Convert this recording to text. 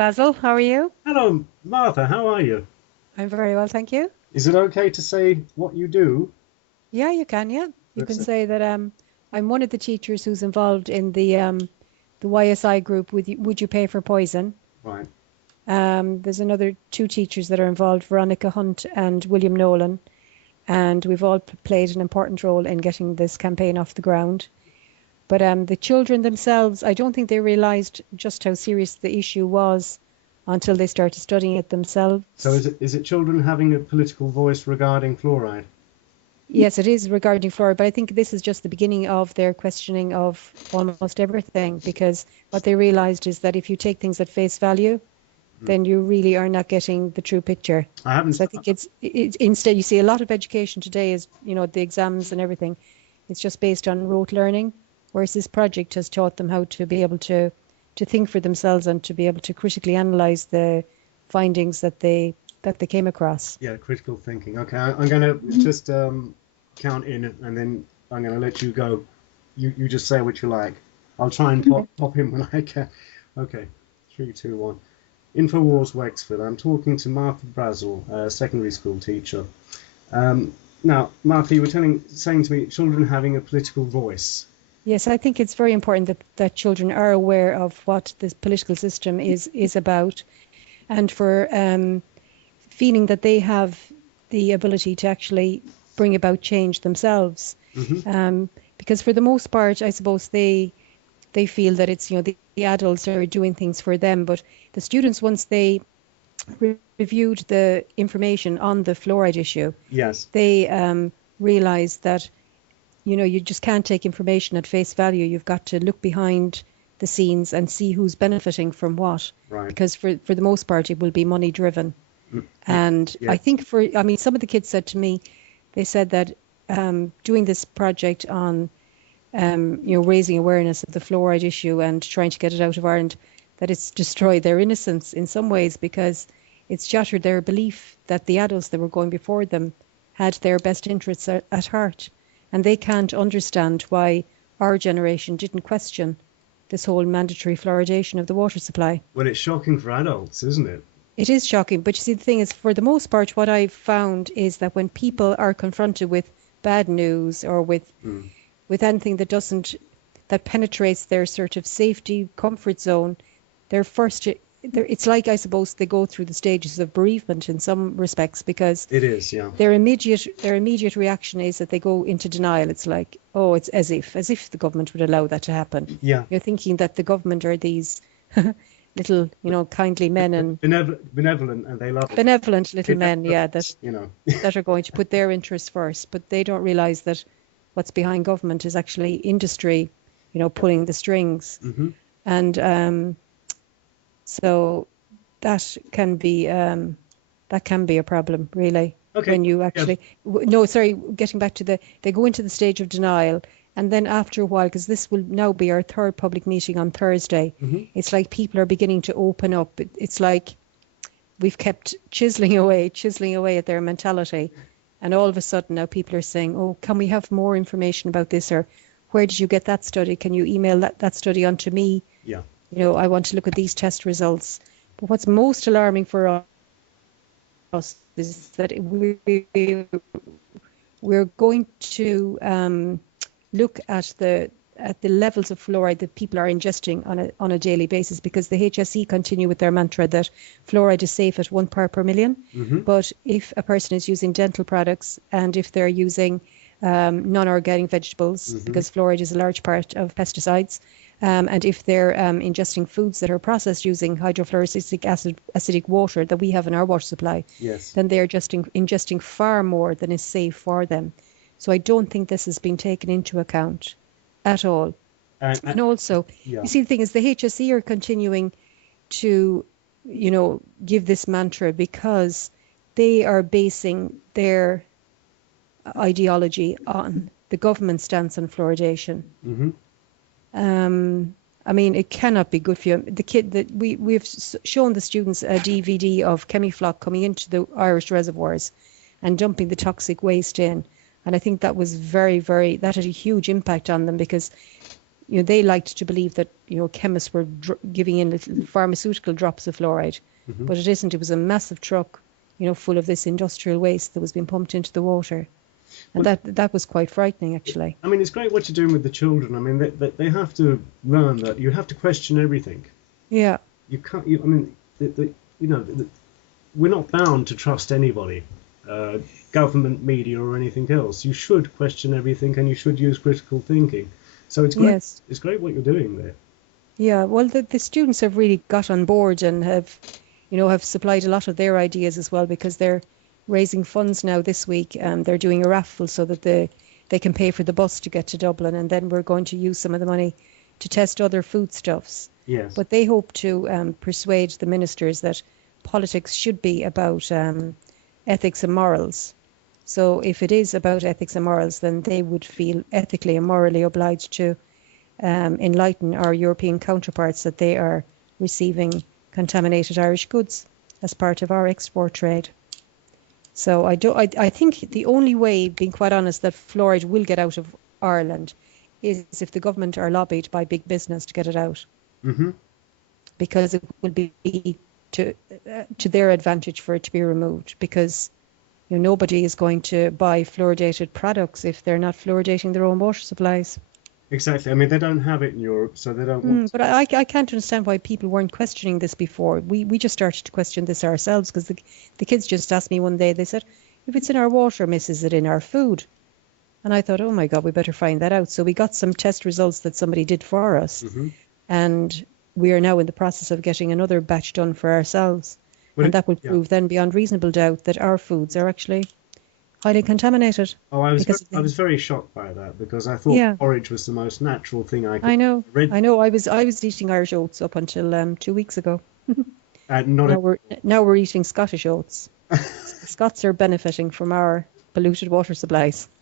Basil. How are you? Hello, Martha, how are you? I'm very well, thank you. Is it okay to say what you do? Yeah, you can. Yeah, you That's can it. say that I'm one of the teachers who's involved in the YSI group with Would You Pay for Poison? Right. There's another two teachers that are involved, Veronica Hunt and William Nolan, and we've all played an important role in getting this campaign off the ground. But the children themselves, I don't think they realised just how serious the issue was until they started studying it So themselves. is it children having a political voice regarding fluoride? Yes, it is regarding fluoride, but I think this is just the beginning of their questioning of almost everything, because what they realized is that if you take things at face value, Mhm. then you really are not getting the true picture. I haven't. So I think it's instead you see a lot of education today is, the exams and everything. It's just based on rote learning, whereas this project has taught them how to be able to think for themselves and to be able to critically analyze the findings that they came across. Yeah, critical thinking. Okay, I'm going to just count in and then I'm going to let you go. You just say what you like. I'll try and pop in when I can. Okay, three, two, one. Infowars Wexford. I'm talking to Martha Brassil, a secondary school teacher. Um, Now, Martha, you were saying to me, children having a political voice. Yes, I think it's very important that children are aware of what this political system is about, and for feeling that they have the ability to actually bring about change themselves. Hmm. Because for the most part, I suppose they feel that it's the adults are doing things for them, but the students, once they reviewed the information on the fluoride issue, Yes. they realized that you just can't take information at face value. You've got to look behind the scenes and see who's benefiting from what, Right. because for the most part, it will be money driven. Mm. And Yeah. I think some of the kids said to me, they said that doing this project on, raising awareness of the fluoride issue and trying to get it out of Ireland, that it's destroyed their innocence in some ways, because it's shattered their belief that the adults that were going before them had their best interests at heart. And they can't understand why our generation didn't question this whole mandatory fluoridation of the water supply. Well, it's shocking for adults, isn't it? It is shocking, but you see, the thing is, for the most part, what I've found is that when people are confronted with bad news or Mm. with anything that penetrates their sort of safety comfort zone, they're first. It's like, I suppose, they go through the stages of bereavement in some respects, because It is, yeah. their immediate reaction is that they go into denial. It's like, oh, it's as if the government would allow that to happen. Yeah. You're thinking that the government are these little, kindly men and Benevolent, and they love it. benevolent little men, yeah, Benevolent, you know. that are going to put their interests first, but they don't realize that what's behind government is actually industry, pulling the strings. Hmm. And so that can be a problem, really, Okay. when you Yeah. actually no, sorry, getting back to they go into the stage of denial, and then after a while, because this will now be our third public meeting on Thursday, Hmm. it's like people are beginning to open up. It's like we've kept chiseling away at their mentality, and all of a sudden now people are saying, oh, can we have more information about this, or where did you get that study? Can you email that study onto me? Yeah. I want to look at these test results. But what's most alarming for us is that we're going to look at the levels of fluoride that people are ingesting on a daily basis, because the HSE continue with their mantra that fluoride is safe at 1 part per million. Hmm. But if a person is using dental products, and if they're using non-organic vegetables, Hmm. because fluoride is a large part of pesticides, and if they're ingesting foods that are processed using hydrofluoric acidic water that we have in our water supply, Yes. then they're just ingesting far more than is safe for them. So I don't think this has been taken into account at all. And And also, yeah. you see, the thing is, the HSE are continuing to, give this mantra because they are basing their ideology on the government stance on fluoridation. Hmm. I mean, it cannot be good for you. The kid that we've shown the students a DVD of chemifloc coming into the Irish reservoirs and dumping the toxic waste in. And I think that was that had a huge impact on them, because they liked to believe that, chemists were giving in little pharmaceutical drops of fluoride, but it isn't. It was a massive truck, full of this industrial waste that was being pumped into the water. And that was quite frightening, actually. I mean, it's great what you're doing with the children. I mean, they have to learn that you have to question everything. Yeah. You can't. I mean, we're not bound to trust anybody, government, media, or anything else. You should question everything, and you should use critical thinking. So it's great. Yes. It's great what you're doing there. Yeah. Well, the students have really got on board and have supplied a lot of their ideas as well, because they're raising funds now this week. They're doing a raffle so that they can pay for the bus to get to Dublin, and then we're going to use some of the money to test other foodstuffs. Yes. But they hope to persuade the ministers that politics should be about ethics and morals. So if it is about ethics and morals, then they would feel ethically and morally obliged to enlighten our European counterparts that they are receiving contaminated Irish goods as part of our export trade. So I think the only way, being quite honest, that fluoride will get out of Ireland is if the government are lobbied by big business to get it out. Mm-hmm. Because it will be to their advantage for it to be removed, because nobody is going to buy fluoridated products if they're not fluoridating their own water supplies. Exactly. I mean, they don't have it in Europe, so they don't want. But I can't understand why people weren't questioning this before. We just started to question this ourselves, because the kids just asked me one day. They said, "If it's in our water, miss, is it in our food?" And I thought, oh my God, we better find that out. So we got some test results that somebody did for us, and we are now in the process of getting another batch done for ourselves. And that will prove then beyond reasonable doubt that our foods are actually highly contaminated. Oh, I was very shocked by that, because I thought porridge was the most natural thing I could. I know. I was eating Irish oats up until 2 weeks ago. Now we're eating Scottish oats. Scots are benefiting from our polluted water supplies.